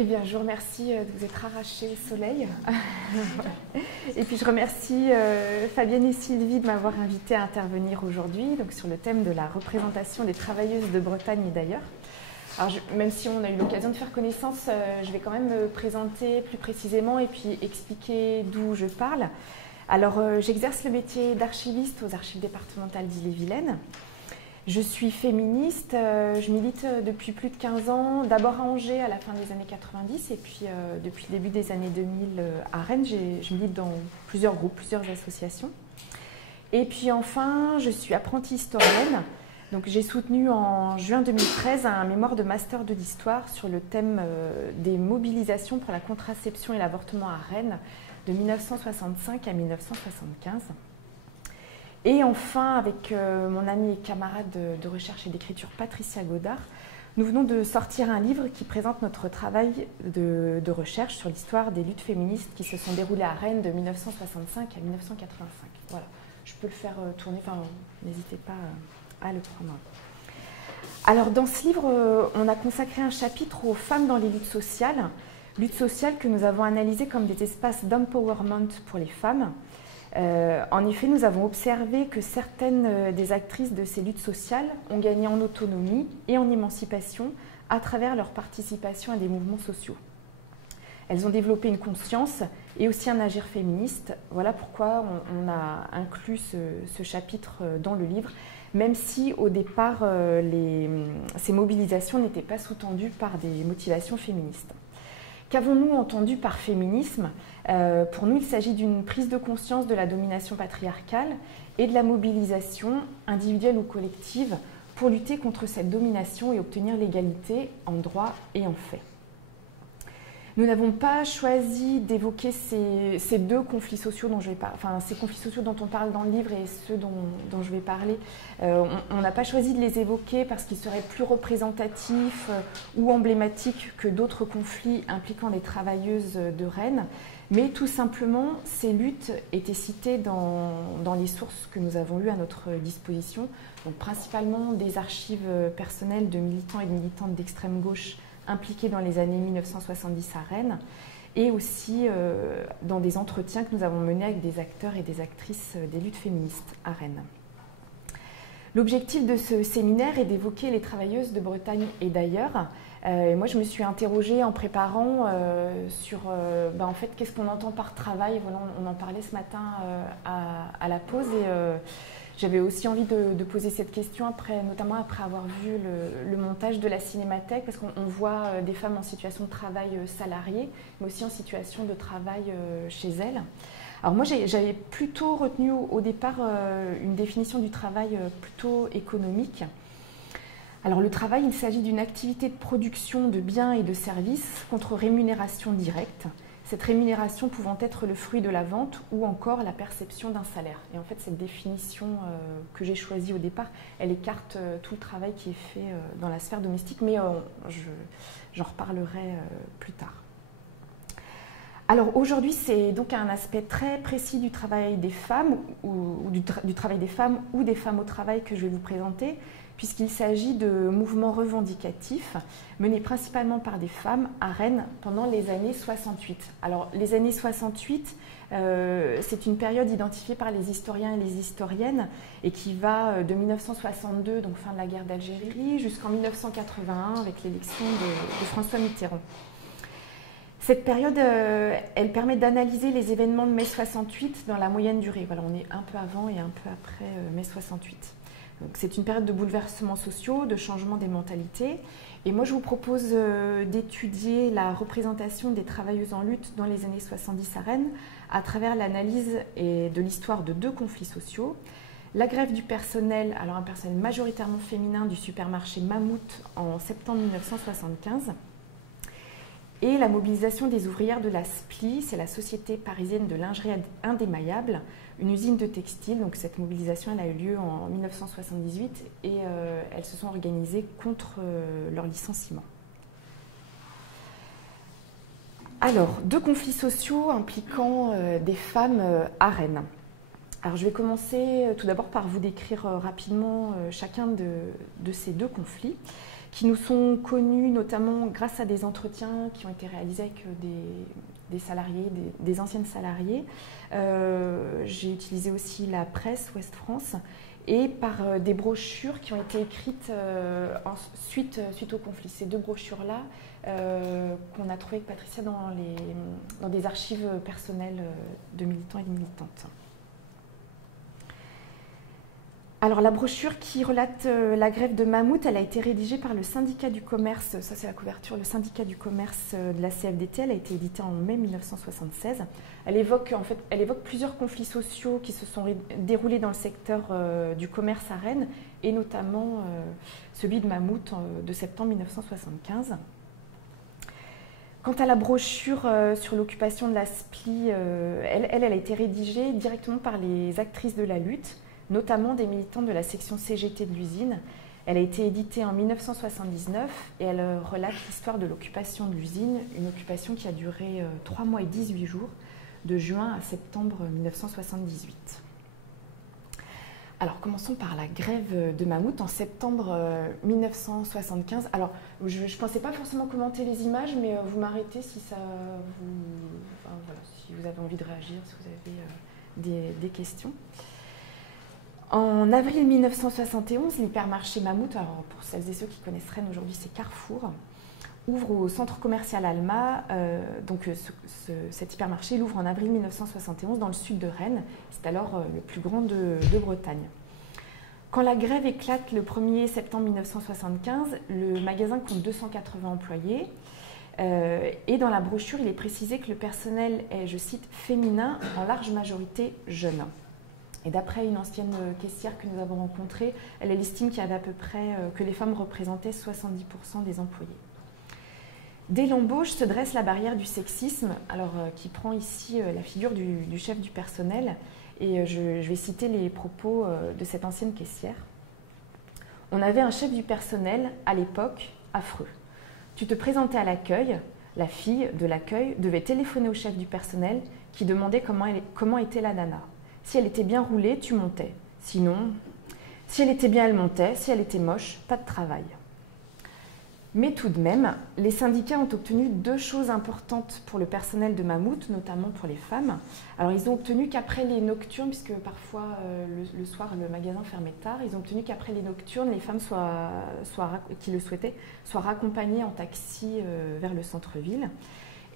Eh bien, je vous remercie de vous être arrachés au soleil. Et puis, je remercie Fabienne et Sylvie de m'avoir invitée à intervenir aujourd'hui sur le thème de la représentation des travailleuses de Bretagne et d'ailleurs. Alors, même si on a eu l'occasion de faire connaissance, je vais quand même me présenter plus précisément et puis expliquer d'où je parle. Alors, j'exerce le métier d'archiviste aux archives départementales d'Ille-et-Vilaine. Je suis féministe, je milite depuis plus de 15 ans, d'abord à Angers à la fin des années 90 et puis depuis le début des années 2000 à Rennes, je milite dans plusieurs groupes, plusieurs associations. Et puis enfin, je suis apprentie historienne, donc j'ai soutenu en juin 2013 un mémoire de master de l'histoire sur le thème des mobilisations pour la contraception et l'avortement à Rennes de 1965 à 1975. Et enfin, avec mon amie et camarade de recherche et d'écriture Patricia Godard, nous venons de sortir un livre qui présente notre travail de recherche sur l'histoire des luttes féministes qui se sont déroulées à Rennes de 1965 à 1985. Voilà, je peux le faire tourner, enfin, n'hésitez pas à le prendre. Alors, dans ce livre, on a consacré un chapitre aux femmes dans les luttes sociales que nous avons analysées comme des espaces d'empowerment pour les femmes. En effet, nous avons observé que certaines des actrices de ces luttes sociales ont gagné en autonomie et en émancipation à travers leur participation à des mouvements sociaux. Elles ont développé une conscience et aussi un agir féministe. Voilà pourquoi on a inclus ce chapitre dans le livre, même si au départ, ces mobilisations n'étaient pas sous-tendues par des motivations féministes. Qu'avons-nous entendu par féminisme ? Pour nous, il s'agit d'une prise de conscience de la domination patriarcale et de la mobilisation individuelle ou collective pour lutter contre cette domination et obtenir l'égalité en droit et en fait. Nous n'avons pas choisi d'évoquer ces deux conflits sociaux dont je vais parler, enfin ces conflits sociaux dont on parle dans le livre et ceux dont je vais parler. On n'a pas choisi de les évoquer parce qu'ils seraient plus représentatifs ou emblématiques que d'autres conflits impliquant des travailleuses de Rennes, mais tout simplement ces luttes étaient citées dans les sources que nous avons lues à notre disposition, donc principalement des archives personnelles de militants et de militantes d'extrême gauche impliqués dans les années 1970 à Rennes, et aussi dans des entretiens que nous avons menés avec des acteurs et des actrices des luttes féministes à Rennes. L'objectif de ce séminaire est d'évoquer les travailleuses de Bretagne et d'ailleurs. Moi, je me suis interrogée en préparant sur en fait, qu'est-ce qu'on entend par travail. Voilà, on en parlait ce matin à la pause et j'avais aussi envie de poser cette question, notamment après avoir vu le montage de la Cinémathèque, parce qu'on voit des femmes en situation de travail salarié, mais aussi en situation de travail chez elles. Alors moi, j'avais plutôt retenu au départ une définition du travail plutôt économique. Alors le travail, il s'agit d'une activité de production de biens et de services contre rémunération directe. Cette rémunération pouvant être le fruit de la vente ou encore la perception d'un salaire. Et en fait, cette définition que j'ai choisie au départ, elle écarte tout le travail qui est fait dans la sphère domestique, mais j'en reparlerai plus tard. Alors aujourd'hui, c'est donc un aspect très précis du travail des femmes ou du travail des femmes ou des femmes au travail que je vais vous présenter, puisqu'il s'agit de mouvements revendicatifs menés principalement par des femmes à Rennes pendant les années 68. Alors les années 68, c'est une période identifiée par les historiens et les historiennes et qui va de 1962, donc fin de la guerre d'Algérie, jusqu'en 1981 avec l'élection de François Mitterrand. Cette période, elle permet d'analyser les événements de mai 68 dans la moyenne durée. Voilà, on est un peu avant et un peu après mai 68. C'est une période de bouleversements sociaux, de changement des mentalités. Et moi, je vous propose d'étudier la représentation des travailleuses en lutte dans les années 70 à Rennes à travers l'analyse de l'histoire de deux conflits sociaux. La grève du personnel, alors un personnel majoritairement féminin du supermarché Mammouth en septembre 1975. Et la mobilisation des ouvrières de la SPLI, c'est la Société parisienne de lingerie indémaillable, une usine de textile. Donc cette mobilisation, elle a eu lieu en 1978 et elles se sont organisées contre leur licenciement. Alors, deux conflits sociaux impliquant des femmes à Rennes. Alors je vais commencer tout d'abord par vous décrire rapidement chacun de ces deux conflits, qui nous sont connus notamment grâce à des entretiens qui ont été réalisés avec des salariés, des anciennes salariées. J'ai utilisé aussi la presse Ouest France et par des brochures qui ont été écrites suite au conflit. Ces 2 brochures-là qu'on a trouvées avec Patricia dans des archives personnelles de militants et de militantes. Alors la brochure qui relate la grève de Mammouth, elle a été rédigée par le syndicat du commerce, ça c'est la couverture, le syndicat du commerce de la CFDT, elle a été éditée en mai 1976. Elle évoque plusieurs conflits sociaux qui se sont déroulés dans le secteur du commerce à Rennes, et notamment celui de Mammouth de septembre 1975. Quant à la brochure sur l'occupation de la SPLI, elle a été rédigée directement par les actrices de la lutte, notamment des militants de la section CGT de l'usine. Elle a été éditée en 1979 et elle relate l'histoire de l'occupation de l'usine, une occupation qui a duré 3 mois et 18 jours, de juin à septembre 1978. Alors commençons par la grève de Mammouth en septembre 1975. Alors je ne pensais pas forcément commenter les images, mais vous m'arrêtez si si vous avez envie de réagir, si vous avez des questions. En avril 1971, l'hypermarché Mammouth, alors pour celles et ceux qui connaissent Rennes aujourd'hui, c'est Carrefour, ouvre au centre commercial Alma. Cet hypermarché il ouvre en avril 1971 dans le sud de Rennes. C'est alors le plus grand de Bretagne. Quand la grève éclate le 1er septembre 1975, le magasin compte 280 employés. Et dans la brochure, il est précisé que le personnel est, je cite, féminin, en large majorité jeune. Et d'après une ancienne caissière que nous avons rencontrée, elle estime qu'il y avait à peu près que les femmes représentaient 70% des employés. Dès l'embauche se dresse la barrière du sexisme, qui prend ici la figure du chef du personnel. Et je vais citer les propos de cette ancienne caissière. « On avait un chef du personnel, à l'époque, affreux. Tu te présentais à l'accueil, la fille de l'accueil devait téléphoner au chef du personnel qui demandait comment était la nana. Si elle était bien roulée, tu montais. Sinon, si elle était bien, elle montait. Si elle était moche, pas de travail. » Mais tout de même, les syndicats ont obtenu 2 choses importantes pour le personnel de Mammouth, notamment pour les femmes. Alors, ils ont obtenu qu'après les nocturnes, puisque parfois le soir le magasin fermait tard, ils ont obtenu qu'après les nocturnes, les femmes qui le souhaitaient soient raccompagnées en taxi vers le centre-ville.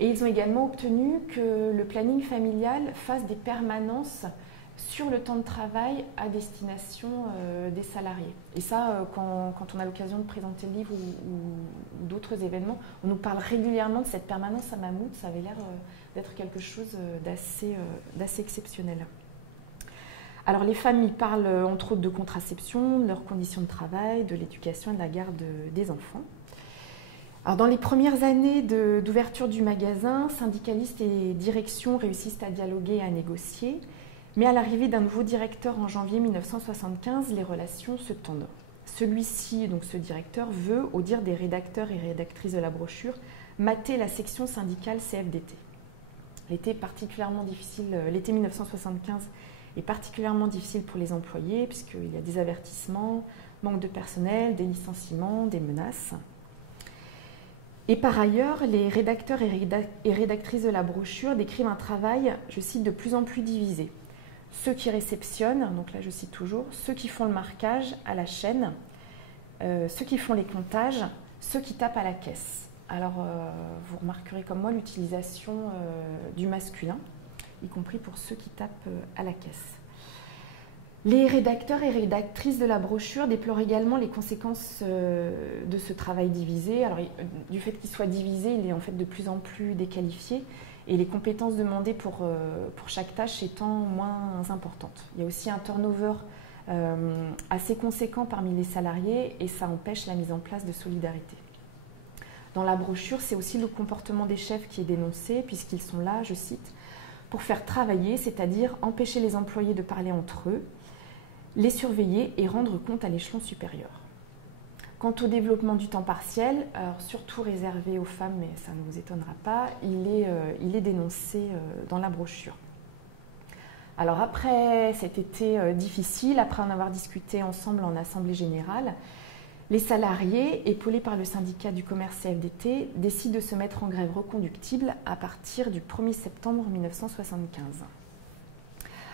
Et ils ont également obtenu que le planning familial fasse des permanences sur le temps de travail à destination des salariés. Et ça, quand on a l'occasion de présenter le livre ou d'autres événements, on nous parle régulièrement de cette permanence à Mammouth. Ça avait l'air d'être quelque chose d'assez exceptionnel. Alors les femmes y parlent entre autres de contraception, de leurs conditions de travail, de l'éducation et de la garde des enfants. Alors, dans les premières années d'ouverture du magasin, syndicalistes et direction réussissent à dialoguer et à négocier. Mais à l'arrivée d'un nouveau directeur en janvier 1975, les relations se tendent. Celui-ci, donc ce directeur, veut, au dire des rédacteurs et rédactrices de la brochure, mater la section syndicale CFDT. L'été 1975 est particulièrement difficile pour les employés puisqu'il y a des avertissements, manque de personnel, des licenciements, des menaces. Et par ailleurs, les rédacteurs et rédactrices de la brochure décrivent un travail, je cite, de plus en plus divisé. Ceux qui réceptionnent, donc là je cite toujours, ceux qui font le marquage à la chaîne, ceux qui font les comptages, ceux qui tapent à la caisse. Alors vous remarquerez comme moi l'utilisation du masculin, y compris pour ceux qui tapent à la caisse. Les rédacteurs et rédactrices de la brochure déplorent également les conséquences de ce travail divisé. Alors, du fait qu'il soit divisé, il est en fait de plus en plus déqualifié et les compétences demandées pour chaque tâche étant moins importantes. Il y a aussi un turnover assez conséquent parmi les salariés et ça empêche la mise en place de solidarité. Dans la brochure, c'est aussi le comportement des chefs qui est dénoncé puisqu'ils sont là, je cite, pour faire travailler, c'est-à-dire empêcher les employés de parler entre eux, les surveiller et rendre compte à l'échelon supérieur. Quant au développement du temps partiel, alors surtout réservé aux femmes, mais ça ne vous étonnera pas, il est dénoncé dans la brochure. Alors après cet été difficile, après en avoir discuté ensemble en assemblée générale, Les salariés, épaulés par le syndicat du commerce CFDT, décident de se mettre en grève reconductible à partir du 1er septembre 1975.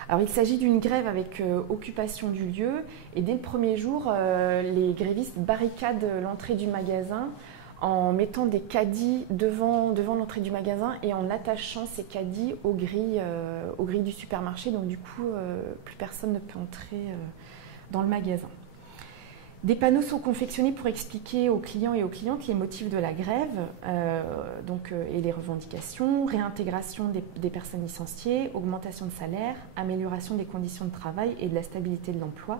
Alors, il s'agit d'une grève avec occupation du lieu et dès le premier jour, les grévistes barricadent l'entrée du magasin en mettant des caddies devant l'entrée du magasin et en attachant ces caddies aux grilles du supermarché. Donc du coup, plus personne ne peut entrer dans le magasin. Des panneaux sont confectionnés pour expliquer aux clients et aux clientes les motifs de la grève et les revendications, réintégration des personnes licenciées, augmentation de salaire, amélioration des conditions de travail et de la stabilité de l'emploi,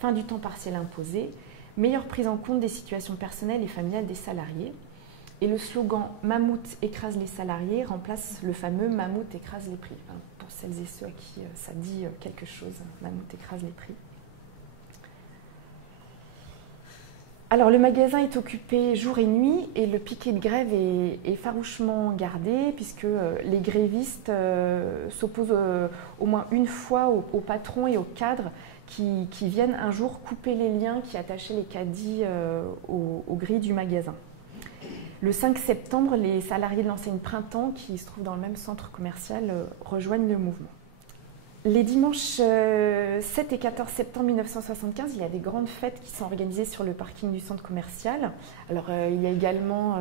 fin du temps partiel imposé, meilleure prise en compte des situations personnelles et familiales des salariés. Et le slogan « Mammouth écrase les salariés » remplace le fameux « Mammouth écrase les prix ». Enfin, pour celles et ceux à qui ça dit quelque chose, Mammouth écrase les prix. Alors, le magasin est occupé jour et nuit et le piquet de grève est farouchement gardé puisque les grévistes s'opposent au moins une fois aux patrons et aux cadres qui viennent un jour couper les liens qui attachaient les caddies aux grilles du magasin. Le 5 septembre, les salariés de l'enseigne Printemps, qui se trouvent dans le même centre commercial, rejoignent le mouvement. Les dimanches 7 et 14 septembre 1975, il y a des grandes fêtes qui sont organisées sur le parking du centre commercial. Alors, il y a également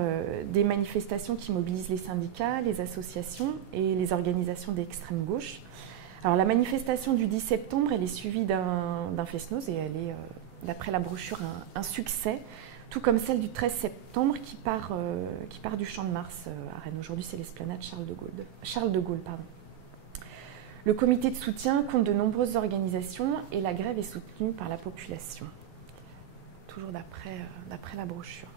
des manifestations qui mobilisent les syndicats, les associations et les organisations d'extrême gauche. Alors, la manifestation du 10 septembre, elle est suivie d'un fest-noz et elle est, d'après la brochure, un succès, tout comme celle du 13 septembre qui part du Champ de Mars à Rennes. Aujourd'hui, c'est l'esplanade Charles de Gaulle. Le comité de soutien compte de nombreuses organisations et la grève est soutenue par la population, toujours d'après la brochure.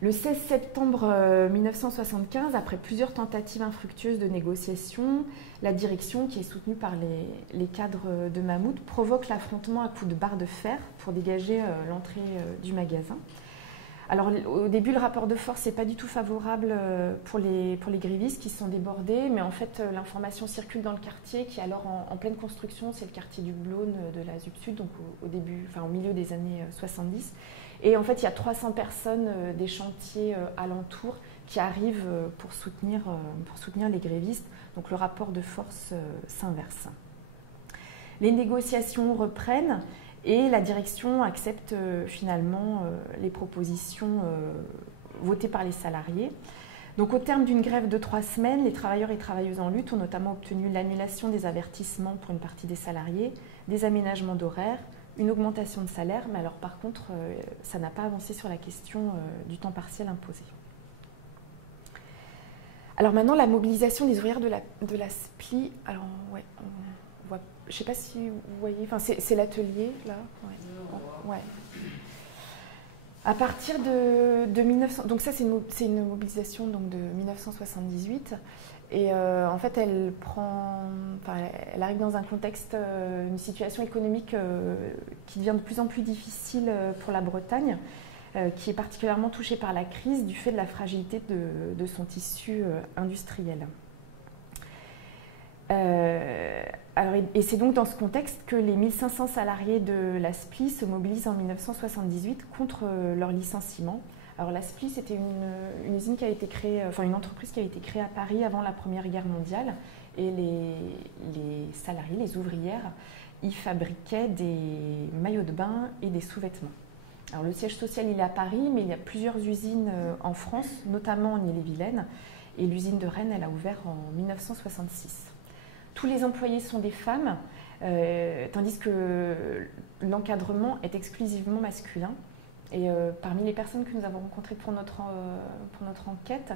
Le 16 septembre 1975, après plusieurs tentatives infructueuses de négociation, la direction, qui est soutenue par les cadres de Mammouth, provoque l'affrontement à coups de barre de fer pour dégager l'entrée du magasin. Alors, au début, le rapport de force n'est pas du tout favorable pour les grévistes qui sont débordés, mais en fait, l'information circule dans le quartier qui est alors en pleine construction. C'est le quartier du Blône de la ZUP Sud, donc au milieu des années 70. Et en fait, il y a 300 personnes des chantiers alentours qui arrivent pour soutenir les grévistes. Donc, le rapport de force s'inverse. Les négociations reprennent. Et la direction accepte finalement les propositions votées par les salariés. Donc, au terme d'une grève de 3 semaines, les travailleurs et travailleuses en lutte ont notamment obtenu l'annulation des avertissements pour une partie des salariés, des aménagements d'horaires, une augmentation de salaire, mais alors par contre, ça n'a pas avancé sur la question du temps partiel imposé. Alors maintenant, la mobilisation des ouvrières de la SPLI. Alors, ouais, je ne sais pas si vous voyez, enfin, c'est l'atelier, là. Ouais. À partir de 1900, donc ça c'est une mobilisation donc, de 1978, et en fait elle arrive dans un contexte, une situation économique qui devient de plus en plus difficile pour la Bretagne, qui est particulièrement touchée par la crise du fait de la fragilité de son tissu industriel. Et c'est donc dans ce contexte que les 1500 salariés de la SPLI se mobilisent en 1978 contre leur licenciement. Alors la SPLI, c'était une usine qui a été créée, enfin une entreprise qui a été créée à Paris avant la Première Guerre mondiale, et les salariés, les ouvrières, y fabriquaient des maillots de bain et des sous-vêtements. Alors le siège social, il est à Paris, mais il y a plusieurs usines en France, notamment en Ille-et-Vilaine, et l'usine de Rennes, elle a ouvert en 1966. Tous les employés sont des femmes, tandis que l'encadrement est exclusivement masculin. Et parmi les personnes que nous avons rencontrées pour notre enquête,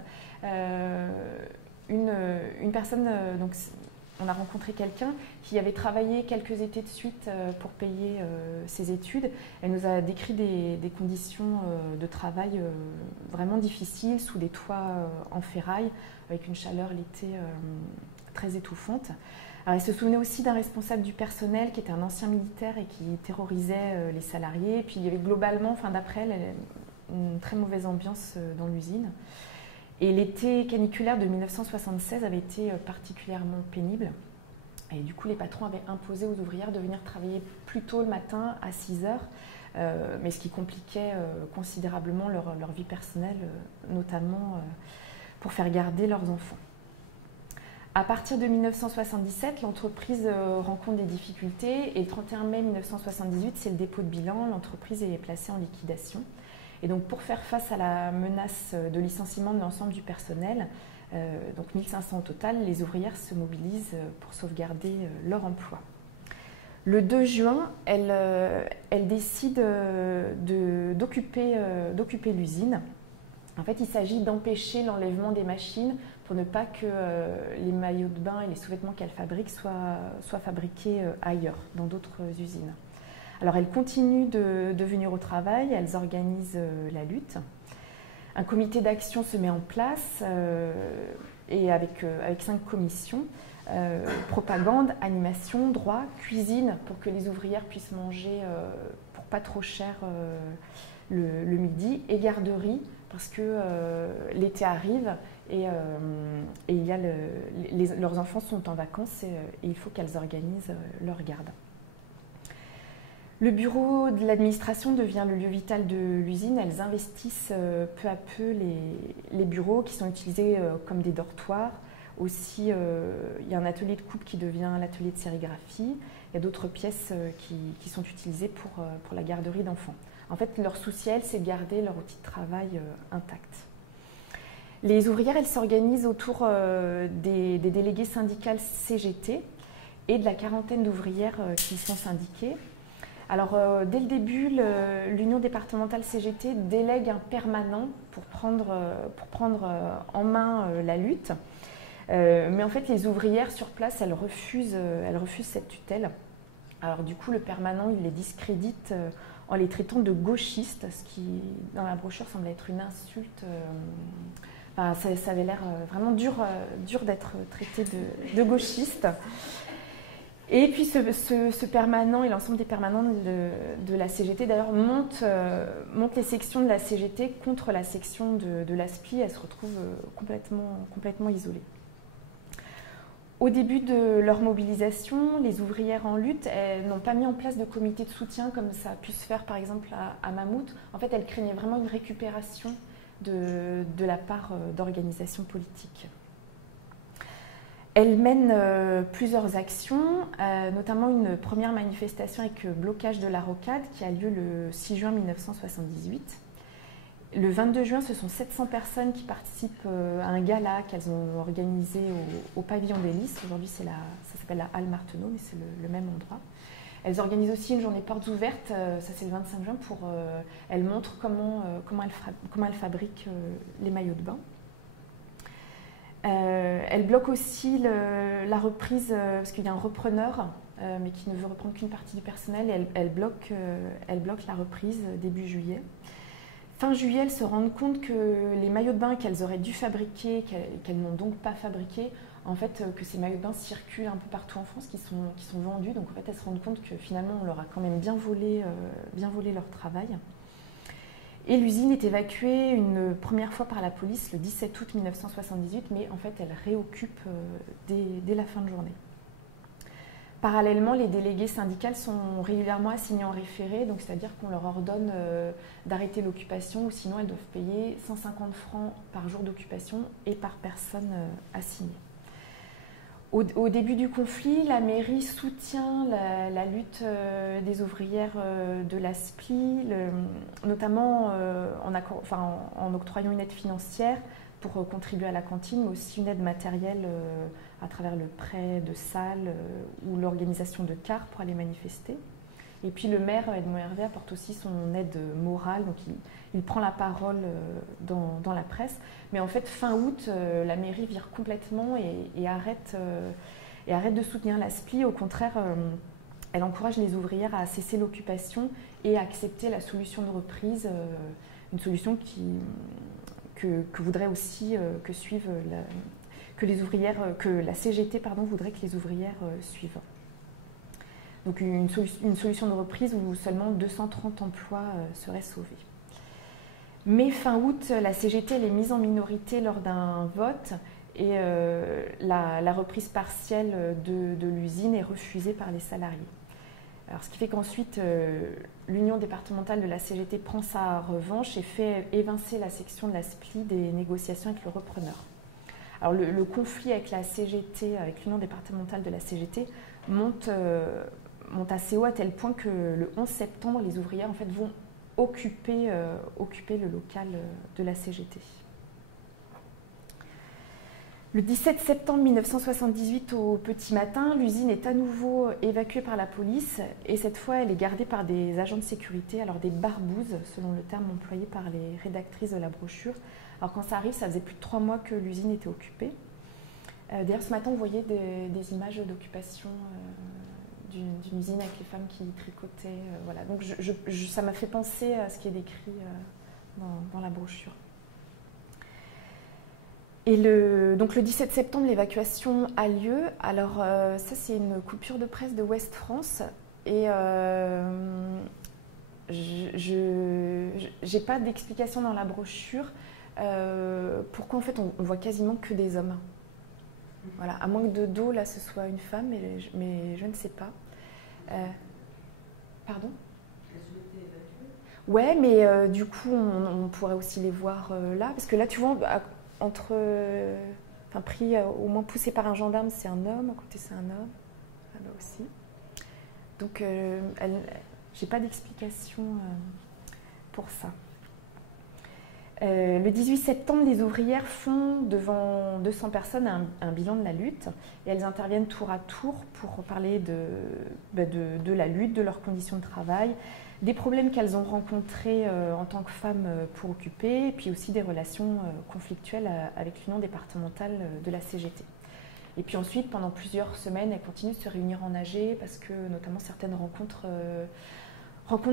une personne, donc on a rencontré quelqu'un qui avait travaillé quelques étés de suite pour payer ses études. Elle nous a décrit des conditions de travail vraiment difficiles, sous des toits en ferraille, avec une chaleur l'été très étouffante. Alors, elle se souvenait aussi d'un responsable du personnel qui était un ancien militaire et qui terrorisait les salariés. Et puis il y avait globalement, enfin, d'après elle, une très mauvaise ambiance dans l'usine. Et l'été caniculaire de 1976 avait été particulièrement pénible. Et du coup, les patrons avaient imposé aux ouvrières de venir travailler plus tôt le matin, à 6 heures, mais ce qui compliquait considérablement leur vie personnelle, notamment pour faire garder leurs enfants. À partir de 1977, l'entreprise rencontre des difficultés et le 31 mai 1978, c'est le dépôt de bilan, l'entreprise est placée en liquidation. Et donc pour faire face à la menace de licenciement de l'ensemble du personnel, donc 1500 au total, les ouvrières se mobilisent pour sauvegarder leur emploi. Le 2 juin, elle décide d'occuper l'usine. En fait, il s'agit d'empêcher l'enlèvement des machines pour ne pas que les maillots de bain et les sous-vêtements qu'elle fabrique soient fabriqués ailleurs, dans d'autres usines. Alors, elles continuent de venir au travail, elles organisent la lutte. Un comité d'action se met en place et avec 5 commissions. Propagande, animation, droit, cuisine pour que les ouvrières puissent manger pour pas trop cher le midi, et garderie parce que l'été arrive et il y a leurs enfants sont en vacances et il faut qu'elles organisent leur garde. Le bureau de l'administration devient le lieu vital de l'usine. Elles investissent peu à peu les bureaux qui sont utilisés comme des dortoirs. Aussi, il y a un atelier de coupe qui devient l'atelier de sérigraphie. Il y a d'autres pièces qui sont utilisées pour la garderie d'enfants. En fait, leur souci, c'est de garder leur outil de travail intact. Les ouvrières, elles s'organisent autour des délégués syndicales CGT et de la quarantaine d'ouvrières qui sont syndiquées. Alors, dès le début, l'Union départementale CGT délègue un permanent pour prendre en main la lutte. Mais en fait, les ouvrières sur place, elles refusent cette tutelle. Alors du coup, le permanent, il les discrédite en les traitant de gauchistes, ce qui, dans la brochure, semble être une insulte. Enfin, ça avait l'air vraiment dur d'être traité de gauchiste. Et puis ce permanent et l'ensemble des permanents de la CGT, d'ailleurs, montent les sections de la CGT contre la section de l'ASPI. Elles se retrouvent complètement isolées. Au début de leur mobilisation, les ouvrières en lutte n'ont pas mis en place de comité de soutien comme ça a pu se faire par exemple à Mammouth. En fait, elles craignaient vraiment une récupération de la part d'organisations politiques. Elles mènent plusieurs actions, notamment une première manifestation avec blocage de la rocade qui a lieu le 6 juin 1978. Le 22 juin, ce sont 700 personnes qui participent à un gala qu'elles ont organisé au pavillon des Lys. Aujourd'hui, ça s'appelle la Halle Marteneau, mais c'est le même endroit. Elles organisent aussi une journée portes ouvertes, ça c'est le 25 juin, elles montrent comment elles fabriquent les maillots de bain. Elles bloquent aussi la reprise, parce qu'il y a un repreneur, mais qui ne veut reprendre qu'une partie du personnel, et elles bloquent la reprise début juillet. Fin juillet, elles se rendent compte que les maillots de bain qu'elles auraient dû fabriquer, qu'elles n'ont donc pas fabriqués, en fait, que ces maillots de bain circulent un peu partout en France, qui sont vendus. Donc en fait, elles se rendent compte que finalement, on leur a quand même bien volé leur travail. Et l'usine est évacuée une première fois par la police le 17 août 1978, mais en fait, elle réoccupe dès la fin de journée. Parallèlement, les délégués syndicales sont régulièrement assignés en référé, donc c'est-à-dire qu'on leur ordonne d'arrêter l'occupation ou sinon elles doivent payer 150 francs par jour d'occupation et par personne assignée. Au début du conflit, la mairie soutient la lutte des ouvrières de l'ASPI, notamment en octroyant une aide financière pour contribuer à la cantine, mais aussi une aide matérielle à travers le prêt de salles ou l'organisation de cars pour aller manifester. Et puis le maire, Edmond Hervé, apporte aussi son aide morale, donc il prend la parole dans la presse. Mais en fait, fin août, la mairie vire complètement et arrête de soutenir l'ASPI. Au contraire, elle encourage les ouvrières à cesser l'occupation et à accepter la solution de reprise, une solution que voudrait aussi que la CGT voudrait que les ouvrières suivent. Donc une solution de reprise où seulement 230 emplois seraient sauvés. Mais fin août, la CGT elle est mise en minorité lors d'un vote et la reprise partielle de l'usine est refusée par les salariés. Alors, ce qui fait qu'ensuite, l'Union départementale de la CGT prend sa revanche et fait évincer la section de la SPLI des négociations avec le repreneur. Alors, le conflit avec la CGT, avec l'Union départementale de la CGT, monte assez haut à tel point que le 11 septembre, les ouvrières en fait, vont occuper le local de la CGT. Le 17 septembre 1978, au petit matin, l'usine est à nouveau évacuée par la police et cette fois, elle est gardée par des agents de sécurité, alors des barbouzes, selon le terme employé par les rédactrices de la brochure. Alors quand ça arrive, ça faisait plus de 3 mois que l'usine était occupée. D'ailleurs, ce matin, on voyait des images d'occupation d'une usine avec les femmes qui tricotaient. Voilà. Donc ça m'a fait penser à ce qui est décrit dans la brochure. Et donc le 17 septembre, l'évacuation a lieu. Alors ça, c'est une coupure de presse de Ouest France. Et je n'ai pas d'explication dans la brochure pourquoi en fait on voit quasiment que des hommes. Voilà, à moins que de dos, là, ce soit une femme, mais je ne sais pas. Pardon ? Ouais, mais du coup, on pourrait aussi les voir là. Parce que là, tu vois, pris au moins poussé par un gendarme, c'est un homme. À côté, c'est un homme. Là aussi. Donc, j'ai pas d'explication pour ça. Le 18 septembre, les ouvrières font devant 200 personnes un bilan de la lutte et elles interviennent tour à tour pour parler de la lutte, de leurs conditions de travail, des problèmes qu'elles ont rencontrés en tant que femmes pour occuper et puis aussi des relations conflictuelles avec l'Union départementale de la CGT. Et puis ensuite, pendant plusieurs semaines, elles continuent de se réunir en AG parce que notamment certaines rencontrent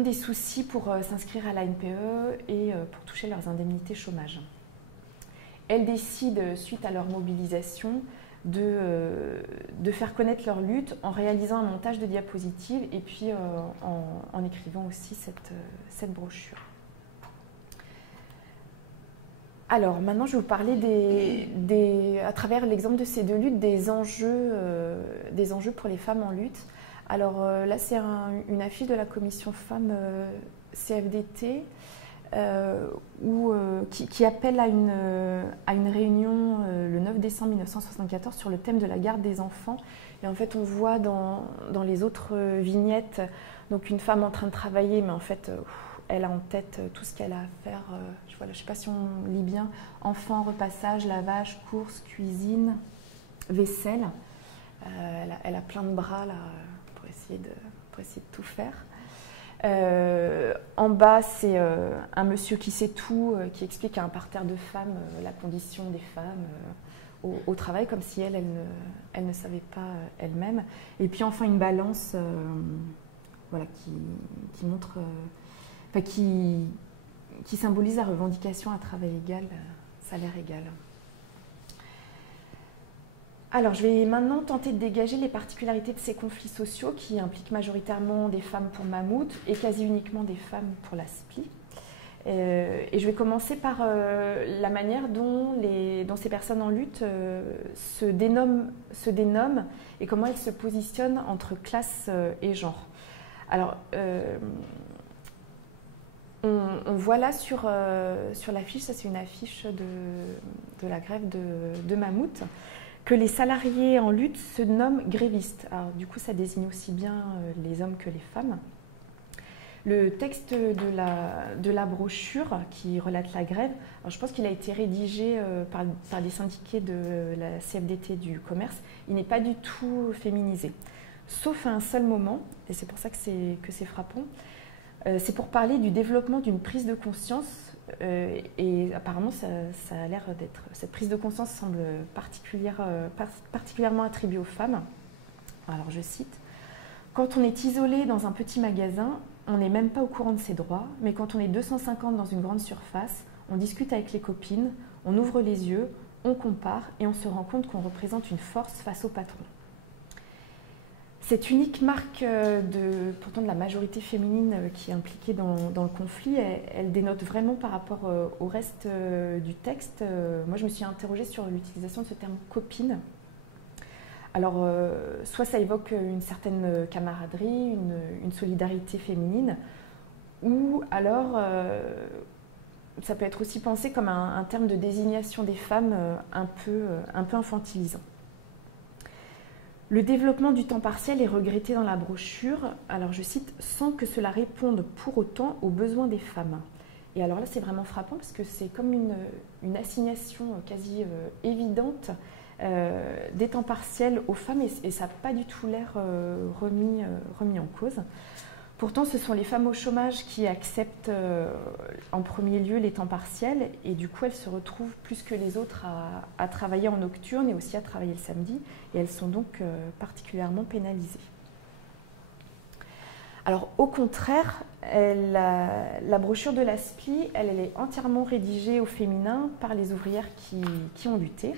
des soucis pour s'inscrire à la NPE et pour toucher leurs indemnités chômage. Elles décident, suite à leur mobilisation, de faire connaître leur lutte en réalisant un montage de diapositives et puis en écrivant aussi cette brochure. Alors maintenant, je vais vous parler à travers l'exemple de ces deux luttes, des enjeux pour les femmes en lutte. Alors là, c'est une affiche de la commission femmes CFDT qui appelle à une réunion le 9 décembre 1974 sur le thème de la garde des enfants. Et en fait, on voit dans les autres vignettes donc une femme en train de travailler, mais en fait, elle a en tête tout ce qu'elle a à faire. Je ne sais pas si on lit bien. Enfants, repassage, lavage, courses, cuisine, vaisselle. Elle a plein de bras là. Pour essayer de tout faire. En bas, c'est un monsieur qui sait tout, qui explique à un parterre de femmes la condition des femmes au travail, comme si elle ne savait pas elle-même. Et puis enfin, une balance voilà, qui montre, qui symbolise la revendication à travail égal, salaire égal. Alors, je vais maintenant tenter de dégager les particularités de ces conflits sociaux qui impliquent majoritairement des femmes pour Mammouth et quasi uniquement des femmes pour la SPLI. Et je vais commencer par la manière dont ces personnes en lutte se dénomment et comment elles se positionnent entre classe et genre. Alors, on voit là sur l'affiche, ça c'est une affiche de la grève de Mammouth, que les salariés en lutte se nomment grévistes. Alors, du coup, ça désigne aussi bien les hommes que les femmes. Le texte de la brochure qui relate la grève, alors je pense qu'il a été rédigé par des syndiqués de la CFDT du commerce. Il n'est pas du tout féminisé, sauf à un seul moment, et c'est pour ça que c'est frappant. C'est pour parler du développement d'une prise de conscience. Et apparemment, ça a l'air d'être. Cette prise de conscience semble particulièrement attribuée aux femmes. Alors, je cite : « Quand on est isolé dans un petit magasin, on n'est même pas au courant de ses droits, mais quand on est 250 dans une grande surface, on discute avec les copines, on ouvre les yeux, on compare et on se rend compte qu'on représente une force face au patron. » Cette unique marque pourtant de la majorité féminine qui est impliquée dans le conflit, elle dénote vraiment par rapport au reste du texte. Moi, je me suis interrogée sur l'utilisation de ce terme « copine ». Alors, soit ça évoque une certaine camaraderie, une solidarité féminine, ou alors ça peut être aussi pensé comme un terme de désignation des femmes un peu infantilisant. Le développement du temps partiel est regretté dans la brochure, alors je cite, « sans que cela réponde pour autant aux besoins des femmes ». Et alors là, c'est vraiment frappant parce que c'est comme une assignation quasi évidente des temps partiels aux femmes et ça n'a pas du tout l'air remis en cause. Pourtant, ce sont les femmes au chômage qui acceptent en premier lieu les temps partiels et du coup, elles se retrouvent plus que les autres à travailler en nocturne et aussi à travailler le samedi et elles sont donc particulièrement pénalisées. Alors, au contraire, la brochure de l'ASPI, elle est entièrement rédigée au féminin par les ouvrières qui ont lutté.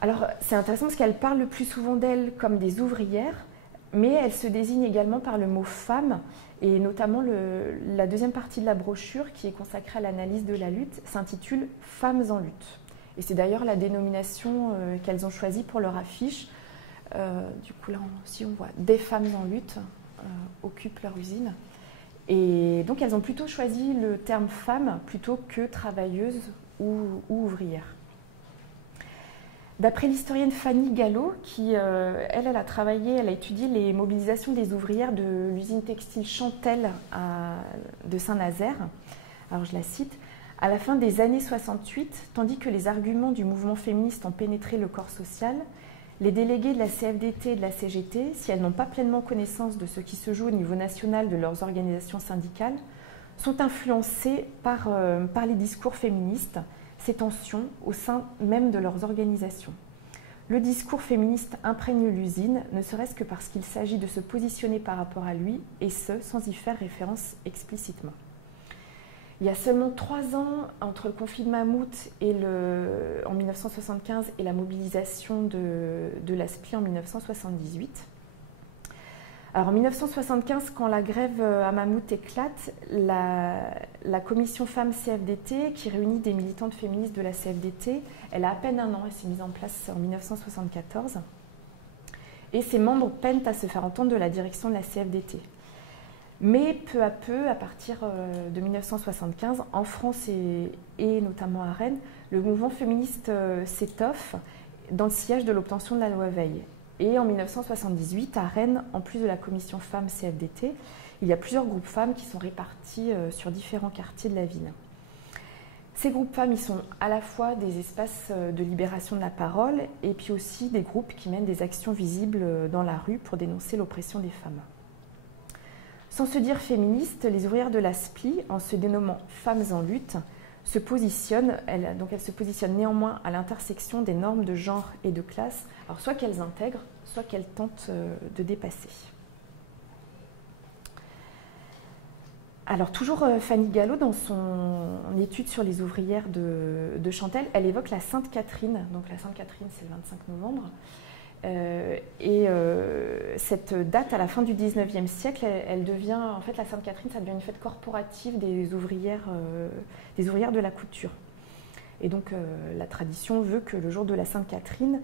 Alors, c'est intéressant parce qu'elle parle le plus souvent d'elles comme des ouvrières, mais elle se désigne également par le mot « femme », et notamment la deuxième partie de la brochure, qui est consacrée à l'analyse de la lutte, s'intitule « Femmes en lutte ». Et c'est d'ailleurs la dénomination qu'elles ont choisie pour leur affiche. Du coup, là aussi, on voit « Des femmes en lutte ». Occupent leur usine. Et donc, elles ont plutôt choisi le terme femme plutôt que travailleuse ou ouvrière. D'après l'historienne Fanny Gallo, qui, elle a étudié les mobilisations des ouvrières de l'usine textile Chantel de Saint-Nazaire. Alors, je la cite. « À la fin des années 68, tandis que les arguments du mouvement féministe ont pénétré le corps social, les délégués de la CFDT et de la CGT, si elles n'ont pas pleinement connaissance de ce qui se joue au niveau national de leurs organisations syndicales, sont influencés par les discours féministes, ces tensions au sein même de leurs organisations. Le discours féministe imprègne l'usine, ne serait-ce que parce qu'il s'agit de se positionner par rapport à lui, et ce, sans y faire référence explicitement. » Il y a seulement 3 ans entre le conflit de Mammouth en 1975 et la mobilisation de l'ASPI en 1978. Alors en 1975, quand la grève à Mammouth éclate, la commission femmes CFDT, qui réunit des militantes féministes de la CFDT, elle a à peine 1 an, elle s'est mise en place en 1974. Et ses membres peinent à se faire entendre de la direction de la CFDT. Mais peu à peu, à partir de 1975, en France et notamment à Rennes, le mouvement féministe s'étoffe dans le sillage de l'obtention de la loi Veil. Et en 1978, à Rennes, en plus de la commission femmes CFDT, il y a plusieurs groupes femmes qui sont répartis sur différents quartiers de la ville. Ces groupes femmes, ils sont à la fois des espaces de libération de la parole et puis aussi des groupes qui mènent des actions visibles dans la rue pour dénoncer l'oppression des femmes. Sans se dire féministes, les ouvrières de l'ASPI, en se dénommant femmes en lutte, se positionnent, elles se positionnent néanmoins à l'intersection des normes de genre et de classe, alors soit qu'elles intègrent, soit qu'elles tentent de dépasser. Alors toujours Fanny Gallo, dans son étude sur les ouvrières de Chantel, elle évoque la Sainte-Catherine. Donc la Sainte-Catherine, c'est le 25 novembre. Cette date, à la fin du 19e siècle, elle devient, en fait, la Sainte-Catherine, ça devient une fête corporative des ouvrières de la couture. Et donc, la tradition veut que le jour de la Sainte-Catherine,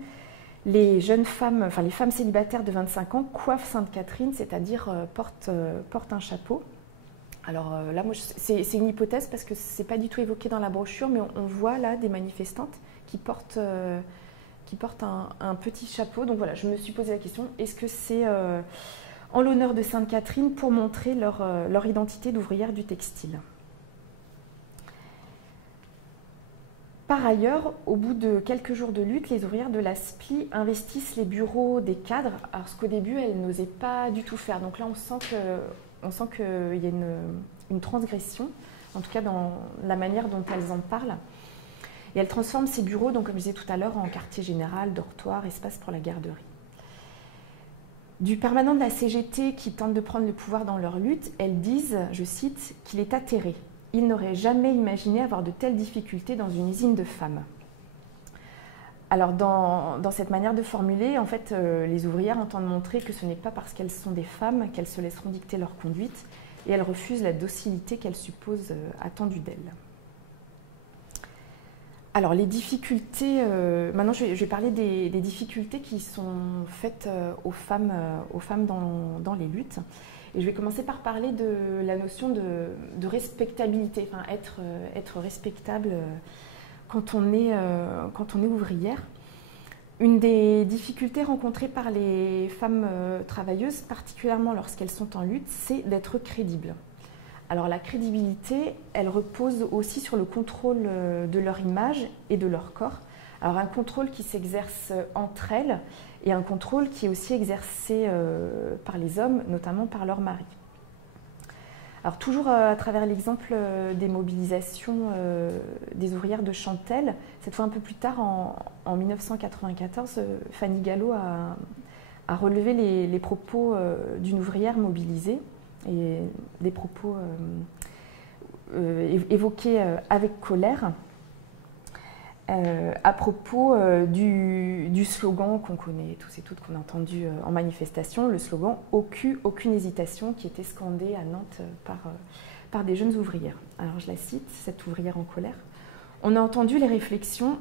les jeunes femmes, enfin les femmes célibataires de 25 ans coiffent Sainte-Catherine, c'est-à-dire portent un chapeau. Alors là, c'est une hypothèse parce que ce n'est pas du tout évoqué dans la brochure, mais on voit là des manifestantes qui portent un petit chapeau. Donc voilà, je me suis posé la question, est-ce que c'est en l'honneur de Sainte-Catherine pour montrer leur identité d'ouvrière du textile? Par ailleurs, au bout de quelques jours de lutte, les ouvrières de l'ASPI investissent les bureaux des cadres, alors ce qu'au début, elles n'osaient pas du tout faire. Donc là, on sent qu'il y a une transgression, en tout cas dans la manière dont elles en parlent. Et elles transforment ces bureaux, donc, comme je disais tout à l'heure, en quartier général, dortoir, espace pour la garderie. Du permanent de la CGT qui tente de prendre le pouvoir dans leur lutte, elles disent, je cite, qu'il est atterré. Il n'aurait jamais imaginé avoir de telles difficultés dans une usine de femmes. Alors, dans cette manière de formuler, en fait, les ouvrières entendent montrer que ce n'est pas parce qu'elles sont des femmes qu'elles se laisseront dicter leur conduite, et elles refusent la docilité qu'elles supposent attendue d'elles. Alors les difficultés, maintenant je vais parler des difficultés qui sont faites aux femmes dans les luttes. Et je vais commencer par parler de la notion de respectabilité, enfin être respectable quand on est ouvrière. Une des difficultés rencontrées par les femmes travailleuses, particulièrement lorsqu'elles sont en lutte, c'est d'être crédibles. Alors la crédibilité, elle repose aussi sur le contrôle de leur image et de leur corps. Alors un contrôle qui s'exerce entre elles et un contrôle qui est aussi exercé par les hommes, notamment par leur mari. Alors toujours à travers l'exemple des mobilisations des ouvrières de Chantelle, cette fois un peu plus tard, en 1994, Fanny Gallo a relevé les propos d'une ouvrière mobilisée et des propos évoqués avec colère à propos du slogan qu'on connaît tous et toutes, qu'on a entendu en manifestation, le slogan « aucune hésitation » qui était scandé à Nantes par des jeunes ouvrières. Alors je la cite, cette ouvrière en colère. « On a entendu les réflexions,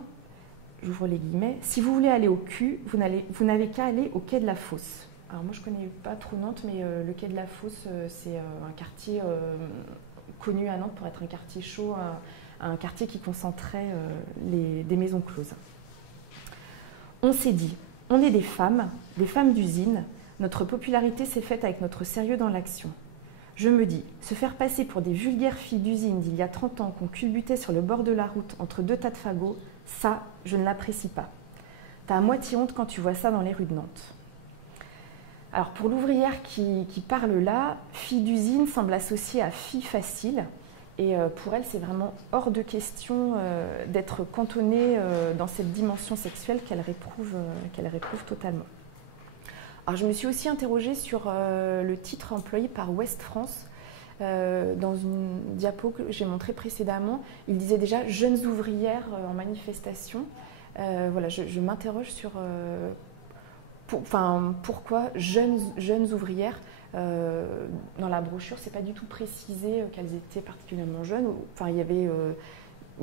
j'ouvre les guillemets, « si vous voulez aller au cul, vous n'avez qu'à aller au quai de la Fosse ». Alors moi je ne connais pas trop Nantes, mais le quai de la Fosse, c'est un quartier connu à Nantes pour être un quartier chaud, un quartier qui concentrait des maisons closes. On s'est dit, on est des femmes d'usine, notre popularité s'est faite avec notre sérieux dans l'action. Je me dis, se faire passer pour des vulgaires filles d'usine d'il y a 30 ans qu'on culbutait sur le bord de la route entre deux tas de fagots, ça, je ne l'apprécie pas. T'as à moitié honte quand tu vois ça dans les rues de Nantes. Alors pour l'ouvrière qui parle là, fille d'usine semble associée à fille facile. Et pour elle, c'est vraiment hors de question d'être cantonnée dans cette dimension sexuelle qu'elle réprouve totalement. Alors, je me suis aussi interrogée sur le titre employé par Ouest France. Dans une diapo que j'ai montrée précédemment, il disait déjà « jeunes ouvrières en manifestation ». Voilà, je m'interroge sur pourquoi jeunes ouvrières. Dans la brochure, c'est pas du tout précisé qu'elles étaient particulièrement jeunes. Enfin, il y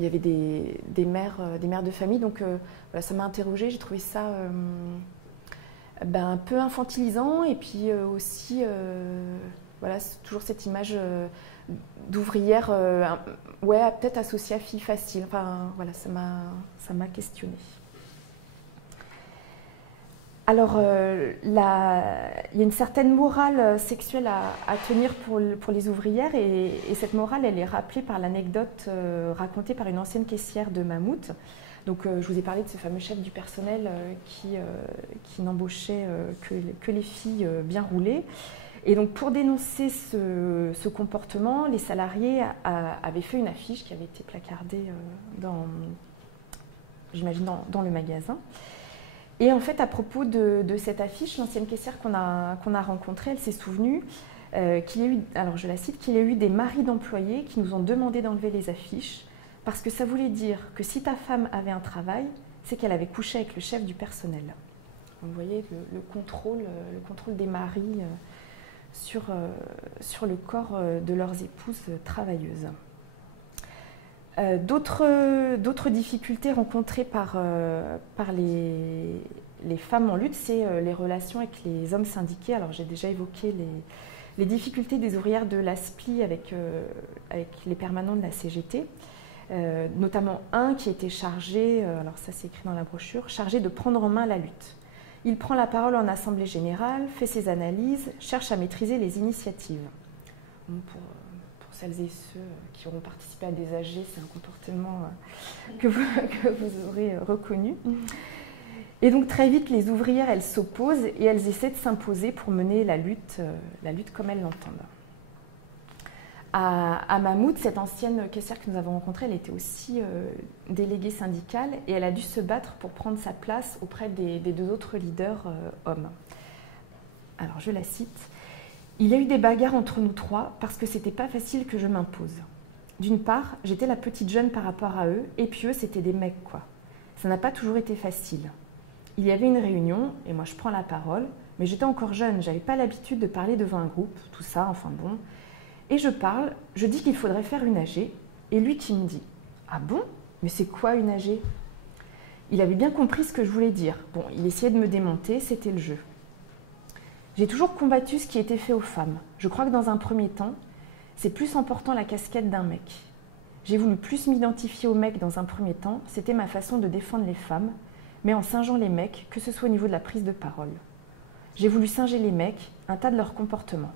avait des mères de famille, donc voilà, ça m'a interrogée. J'ai trouvé ça un peu infantilisant, et puis aussi, voilà, toujours cette image d'ouvrière, peut-être associée à fille facile. Enfin, voilà, ça m'a questionnée. Alors, il y a une certaine morale sexuelle à tenir pour les ouvrières, et cette morale, elle est rappelée par l'anecdote racontée par une ancienne caissière de Mammouth. Donc, je vous ai parlé de ce fameux chef du personnel qui n'embauchait que les filles bien roulées. Et donc, pour dénoncer ce comportement, les salariés avaient fait une affiche qui avait été placardée j'imagine, dans le magasin. Et en fait, à propos de cette affiche, l'ancienne caissière qu'on a rencontrée, elle s'est souvenue qu'il y a eu, alors je la cite, qu'il y a eu des maris d'employés qui nous ont demandé d'enlever les affiches parce que ça voulait dire que si ta femme avait un travail, c'est qu'elle avait couché avec le chef du personnel. Donc, vous voyez le contrôle des maris sur le corps de leurs épouses travailleuses. D'autres difficultés rencontrées par les femmes en lutte, c'est les relations avec les hommes syndiqués. Alors j'ai déjà évoqué les difficultés des ouvrières de l'ASPI avec les permanents de la CGT, notamment un qui était chargé, alors ça c'est écrit dans la brochure, chargé de prendre en main la lutte. Il prend la parole en assemblée générale, fait ses analyses, cherche à maîtriser les initiatives. Pour celles et ceux qui auront participé à des AG, c'est un comportement que vous aurez reconnu. Et donc très vite, les ouvrières, elles s'opposent et elles essaient de s'imposer pour mener la lutte comme elles l'entendent. À Mammouth, cette ancienne caissière que nous avons rencontrée, elle était aussi déléguée syndicale et elle a dû se battre pour prendre sa place auprès des deux autres leaders hommes. Alors je la cite. Il y a eu des bagarres entre nous trois parce que c'était pas facile que je m'impose. D'une part, j'étais la petite jeune par rapport à eux, et puis eux, c'était des mecs, quoi. Ça n'a pas toujours été facile. Il y avait une réunion, et moi je prends la parole, mais j'étais encore jeune, j'avais pas l'habitude de parler devant un groupe, tout ça, enfin bon. Et je parle, je dis qu'il faudrait faire une AG, et lui qui me dit « Ah bon ? Mais c'est quoi une AG? Il avait bien compris ce que je voulais dire. Bon, il essayait de me démonter, c'était le jeu. J'ai toujours combattu ce qui était fait aux femmes. Je crois que dans un premier temps, c'est plus en portant la casquette d'un mec. J'ai voulu plus m'identifier aux mecs dans un premier temps, c'était ma façon de défendre les femmes, mais en singeant les mecs, que ce soit au niveau de la prise de parole. J'ai voulu singer les mecs, un tas de leurs comportements.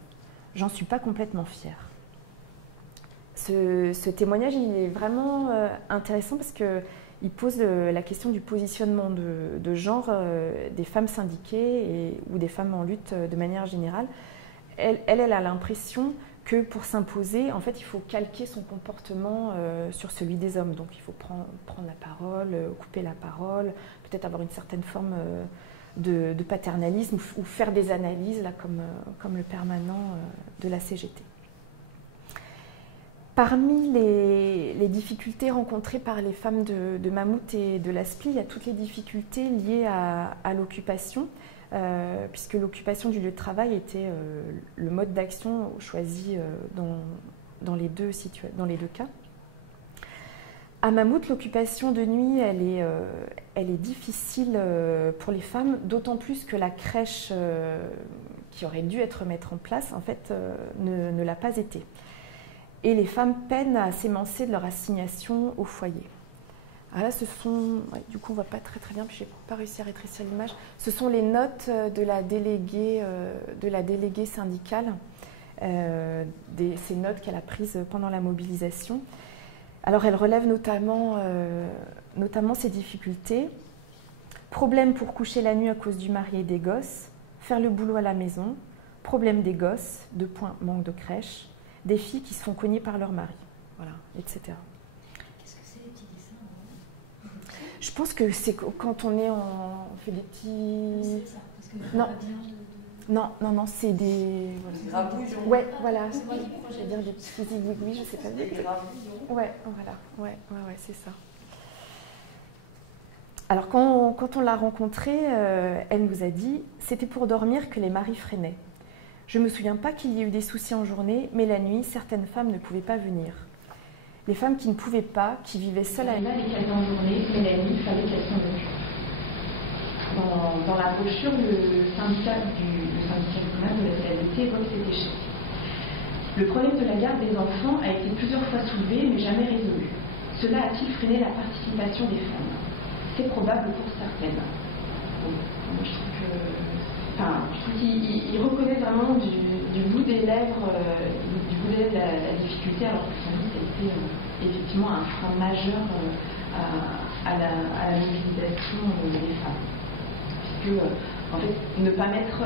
J'en suis pas complètement fière. Ce témoignage, il est vraiment intéressant parce qu'il pose la question du positionnement de genre des femmes syndiquées ou des femmes en lutte de manière générale. Elle a l'impression que pour s'imposer, en fait, il faut calquer son comportement sur celui des hommes. Donc, il faut prendre la parole, couper la parole, peut-être avoir une certaine forme de paternalisme ou faire des analyses, là, comme le permanent de la CGT. Parmi les difficultés rencontrées par les femmes de Mammouth et de l'ASPI, il y a toutes les difficultés liées à l'occupation, puisque l'occupation du lieu de travail était le mode d'action choisi dans les deux cas. À Mammouth, l'occupation de nuit, elle est difficile pour les femmes, d'autant plus que la crèche qui aurait dû être mise en place, en fait, ne l'a pas été. Et les femmes peinent à s'émancer de leur assignation au foyer. Alors là, du coup, on ne voit pas très bien, puis je n'ai pas réussi à rétrécir l'image. Ce sont les notes de la déléguée syndicale, ces notes qu'elle a prises pendant la mobilisation. Alors, elle relève notamment ces difficultés. Problème pour coucher la nuit à cause du mari et des gosses, faire le boulot à la maison, problème des gosses, manque de crèche, des filles qui se font cogner par leur mari, voilà, etc. Qu'est-ce que c'est les petits dessins? Je pense que c'est quand on fait des petits... C'est ça, parce que Non, c'est des... Des grabouillons. Ouais, voilà. C'est moi qui projette. Je veux dire des petits oui, je sais pas. Des grabouillons. Ouais, voilà. Ouais, c'est ça. Alors, quand on l'a rencontrée, elle nous a dit « C'était pour dormir que les maris freinaient. Je ne me souviens pas qu'il y ait eu des soucis en journée, mais la nuit, certaines femmes ne pouvaient pas venir. Les femmes qui ne pouvaient pas, qui vivaient seules à la avec elles en journée, mais la nuit, il fallait qu'elles s'en occupent. » Dans la brochure, le syndicat du commerce de la CFDT évoque cet échec. Le problème de la garde des enfants a été plusieurs fois soulevé, mais jamais résolu. Cela a-t-il freiné la participation des femmes? C'est probable pour certaines. Bon, moi, je trouve qu'il reconnaît vraiment du bout des lèvres, la difficulté, alors que sans doute c'était effectivement un frein majeur à la mobilisation des femmes. Puisque, en fait, ne pas mettre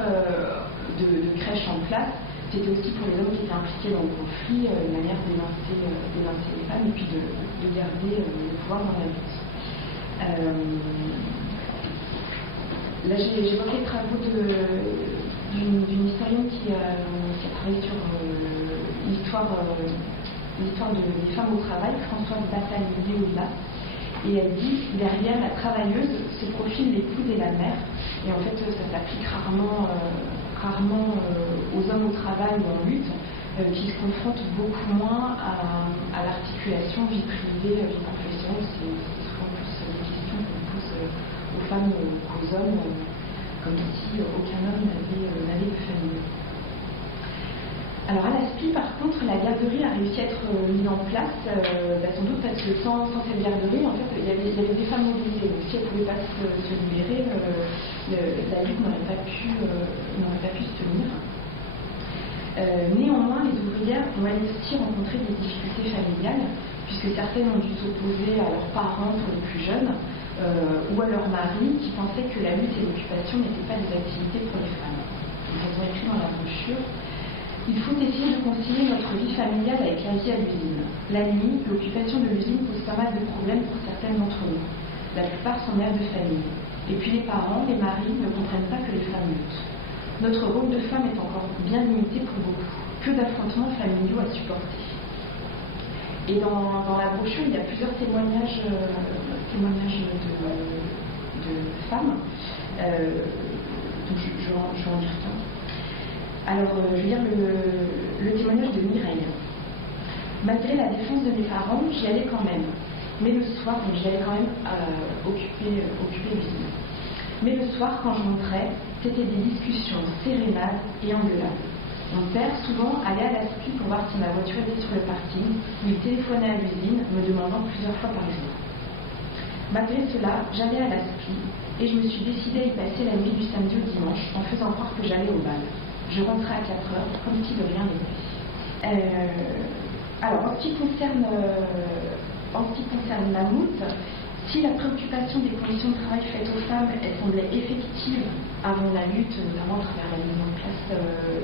de crèche en place, c'était aussi pour les hommes qui étaient impliqués dans le conflit une manière d'évincer les femmes et puis de garder le pouvoir dans la lutte. Là, j'ai évoqué les travaux d'une historienne qui a travaillé sur l'histoire des femmes au travail, Françoise Bataille-Léola. Et elle dit, derrière la travailleuse se profilent l'épouse et la mère. Et en fait, ça s'applique rarement aux hommes au travail ou en lutte, qui se confrontent beaucoup moins à l'articulation vie privée, vie professionnelle. C'est souvent plus des questions qu'on pose aux femmes qu'aux hommes, comme si aucun homme n'avait de famille. Alors à l'ASPI, par contre, la garderie a réussi à être mise en place, sans doute parce que sans cette garderie, en fait, il y avait des femmes mobilisées. Donc si elles ne pouvaient pas se libérer, la lutte n'aurait pas pu se tenir. Néanmoins, les ouvrières ont elles aussi rencontré des difficultés familiales, puisque certaines ont dû s'opposer à leurs parents pour les plus jeunes, ou à leur mari qui pensaient que la lutte et l'occupation n'étaient pas des activités pour les femmes. Donc, elles ont écrit dans la brochure: il faut essayer de concilier notre vie familiale avec la vie à l'usine. La nuit, l'occupation de l'usine pose pas mal de problèmes pour certaines d'entre nous. La plupart sont mères de famille. Et puis les parents, les maris ne comprennent pas que les femmes luttent. Notre rôle de femme est encore bien limité pour beaucoup. Que d'affrontements familiaux à supporter. Et dans la brochure, il y a plusieurs témoignages de femmes. Donc je vais en lire qu'un. Alors, je vais lire le témoignage de Mireille. Malgré la défense de mes parents, j'y allais quand même. Mais le soir, donc j'allais quand même occuper l'usine. Mais le soir, quand je rentrais, c'était des discussions sérénades et engueulades. Mon père, souvent, allait à la SPI pour voir si ma voiture était sur le parking, ou il téléphonait à l'usine, me demandant plusieurs fois par jour. Malgré cela, j'allais à la SPI et je me suis décidée à y passer la nuit du samedi au dimanche en faisant croire que j'allais au bal. Je rentrais à 4 heures, comme si de rien n'était. Alors, en ce qui concerne Mammouth, si la préoccupation des conditions de travail faites aux femmes, elle semblait effective avant la lutte, notamment à travers la mise en place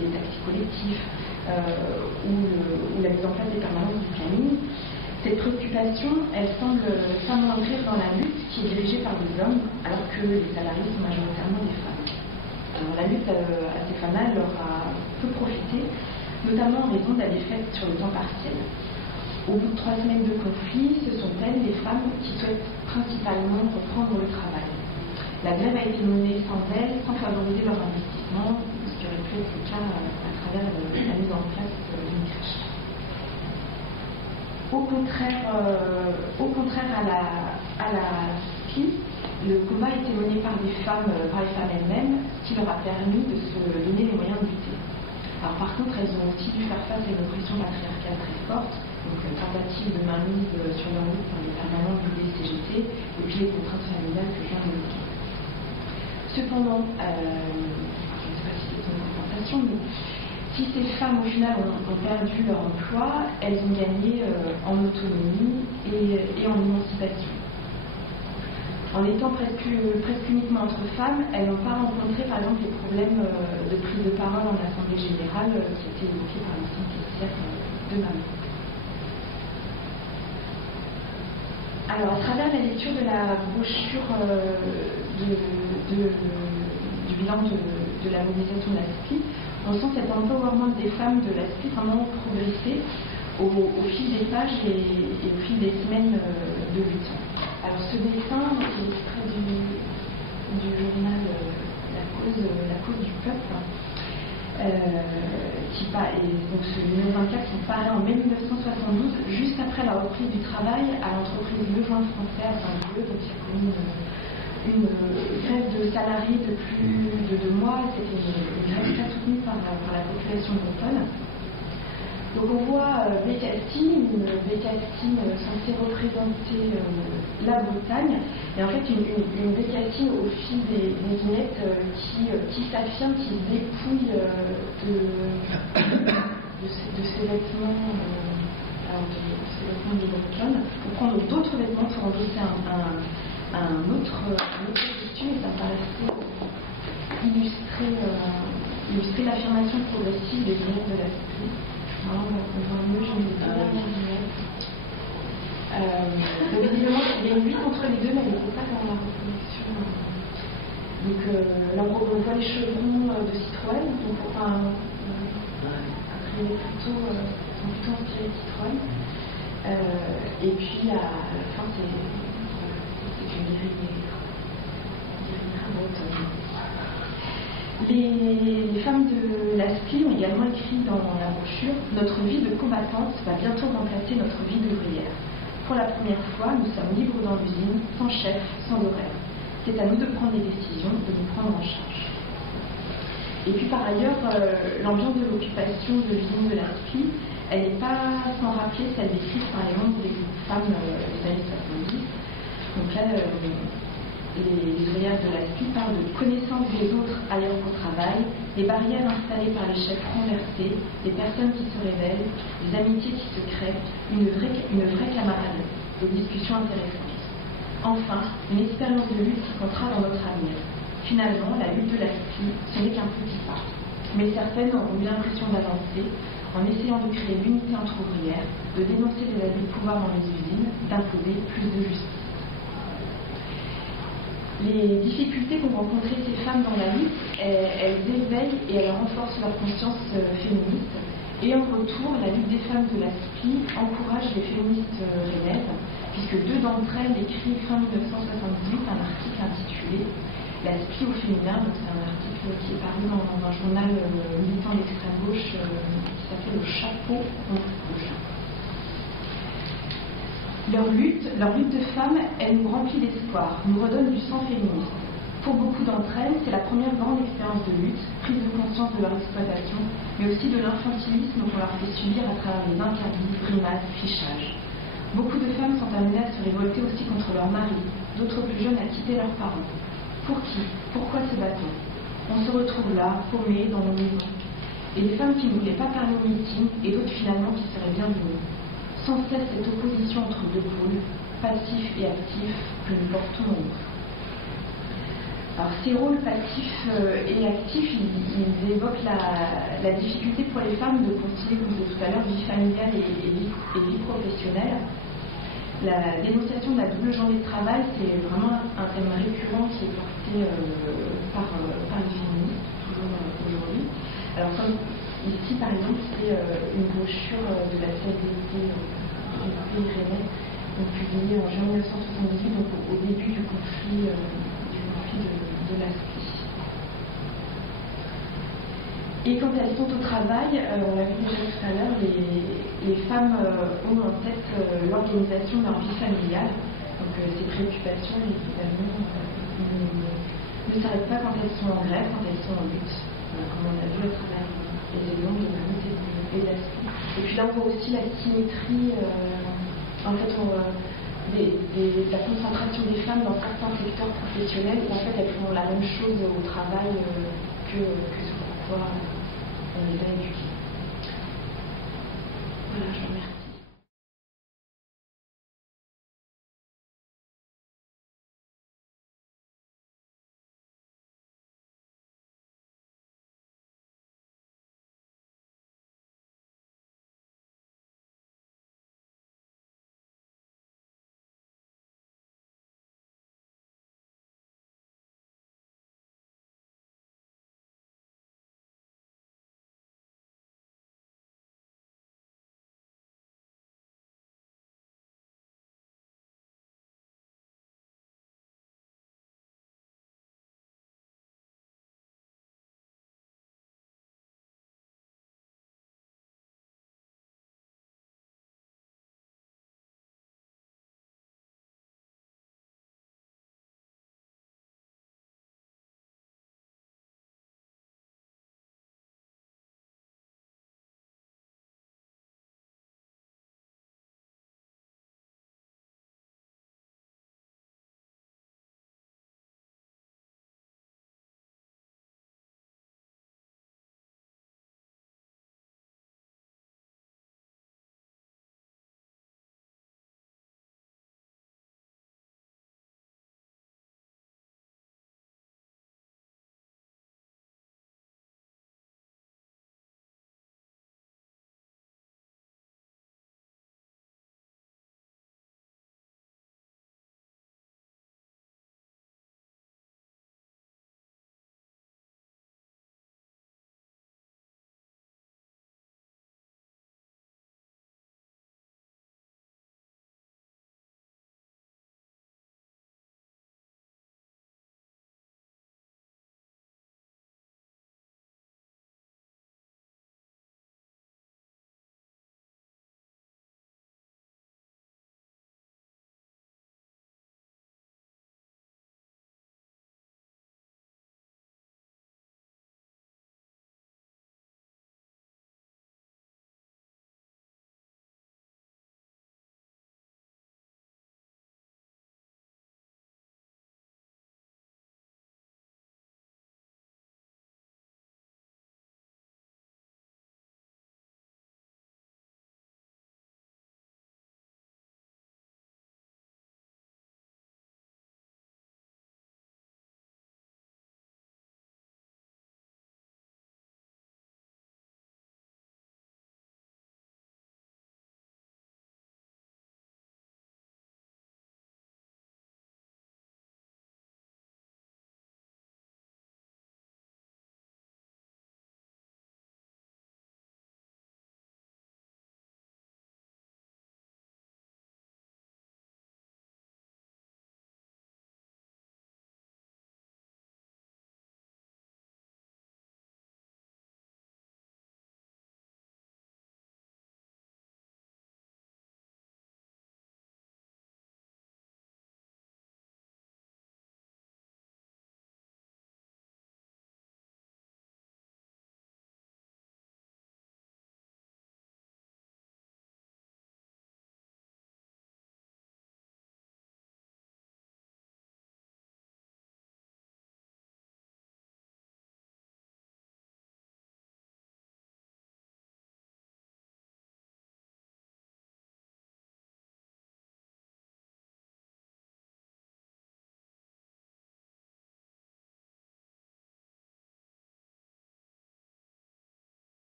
des taxis collectifs ou la mise en place des permanences du planning, cette préoccupation, elle semble s'amoindrir dans la lutte qui est dirigée par des hommes, alors que les salariés sont majoritairement des femmes. Alors, la lutte à ces femmes-là leur a peu profité, notamment en raison de la défaite sur le temps partiel. Au bout de 3 semaines de conflit, ce sont elles, les femmes, qui souhaitent principalement reprendre le travail. La grève a été menée sans elles, sans favoriser leur investissement, ce qui aurait pu être le cas à travers la mise en place d'une crèche. Au contraire à la SPI, le combat a été mené par les femmes elles-mêmes, ce qui leur a permis de se donner les moyens de lutter. Alors par contre, elles ont aussi dû faire face à une oppression patriarcale très forte, donc tentative de mainmise sur leur lutte par les permanents du DCGT, et puis les contraintes familiales que je viens d'évoquer. Cependant, je ne sais pas si c'est une compensation, mais si ces femmes au final ont perdu leur emploi, elles ont gagné en autonomie et en émancipation. En étant presque uniquement entre femmes, elles n'ont pas rencontré par exemple les problèmes de prise de parole en assemblée générale qui étaient évoqués par l'ancienne caissière de Mammouth. Alors, à travers la lecture de la brochure du bilan de la mobilisation de la SPI, on sent cet empowerment des femmes de la SPI vraiment progresser au fil des pages et au fil des semaines de lutte. Alors, ce dessin, c'est extrait du journal La cause du peuple, et donc ce numéro 24 qui paraît en mai 1972, juste après la reprise du travail à l'entreprise Le Joint Français à Saint-Dieu. Donc il y a connu une grève de salariés de plus de 2 mois, et c'était une grève très soutenue par la population bretonne. Donc on voit Bécassine, censée représenter la Bretagne, et en fait une Bécassine au fil des vignettes qui s'affirme, qui se dépouille de ces vêtements, des bretonnes, pour prendre d'autres vêtements pour endosser un autre costume, et ça paraissait illustrer l'affirmation progressive des vignettes de la SPI. Donc évidemment, il y a une lutte entre les deux, mais elle n'était pas dans la reproduction. Donc là, on voit les chevrons de Citroën, donc sont plutôt inspirés de Citroën. Et puis à la fin, c'est une guérilla bretonne. Les femmes de la SPI ont également écrit dans la brochure « Notre vie de combattante va bientôt remplacer notre vie d'ouvrière. Pour la première fois, nous sommes libres dans l'usine, sans chef, sans horaire. C'est à nous de prendre des décisions, de nous prendre en charge. » Et puis par ailleurs, l'ambiance de l'occupation de l'usine de la SPI, elle n'est pas sans rappeler celle décrite par les membres des groupes femmes des années 70. Donc là, les ouvrières de la SPI parlent de connaissance des autres ailleurs qu'au travail, des barrières installées par les chefs renversés, des personnes qui se révèlent, des amitiés qui se créent, une vraie camaraderie, des discussions intéressantes. Enfin, une expérience de lutte qui comptera dans notre avenir. Finalement, la lutte de la SPI, ce n'est qu'un petit pas. Mais certaines auront eu l'impression d'avancer en essayant de créer l'unité entre ouvrières, de dénoncer des abus de pouvoir dans les usines, d'imposer plus de justice. Les difficultés qu'ont rencontrées ces femmes dans la lutte, elles éveillent et elles renforcent leur conscience féministe. Et en retour, la lutte des femmes de la SPI encourage les féministes rennaises, puisque 2 d'entre elles écrivent fin 1978 un article intitulé « La SPI au féminin ». Donc c'est un article qui est paru dans un journal militant d'extrême gauche qui s'appelle « Le chapeau contre le chat ». Leur lutte de femmes, elle nous remplit d'espoir, nous redonne du sang féministe. Pour beaucoup d'entre elles, c'est la première grande expérience de lutte, prise de conscience de leur exploitation, mais aussi de l'infantilisme qu'on leur fait subir à travers les interdits, grimaces, fichages. Beaucoup de femmes sont amenées à se révolter aussi contre leur mari, d'autres plus jeunes à quitter leurs parents. Pour qui? Pourquoi se bat-on? On se retrouve là, paumés dans nos maisons. Et des femmes qui ne voulaient pas parler au meeting, et d'autres finalement qui seraient bienvenues. Sans cesse cette opposition entre deux pôles, passif et actif, que nous portons en nous. Alors ces rôles passifs et actifs, ils évoquent la difficulté pour les femmes de concilier, comme je disais tout à l'heure, vie familiale et vie professionnelle. La dénonciation de la double journée de travail, c'est vraiment un thème récurrent qui est porté par les féministes, toujours aujourd'hui. Alors comme ici, par exemple, c'est une brochure de la CFDT Rennais, publiée en juin 1978, donc au début du conflit de la SPI. Et quand elles sont au travail, on l'a vu déjà tout à l'heure, les femmes ont en tête l'organisation de leur vie familiale. Donc ces préoccupations, évidemment, ne s'arrêtent pas quand elles sont en grève, quand elles sont en lutte, comme on a vu à travers les exemples de la lutte et de la SPI. Et puis là, on voit aussi la symétrie, en fait, la concentration des femmes dans certains secteurs professionnels. Et en fait, elles font la même chose au travail que sur quoi on les a éduquées. Voilà, je vous remercie.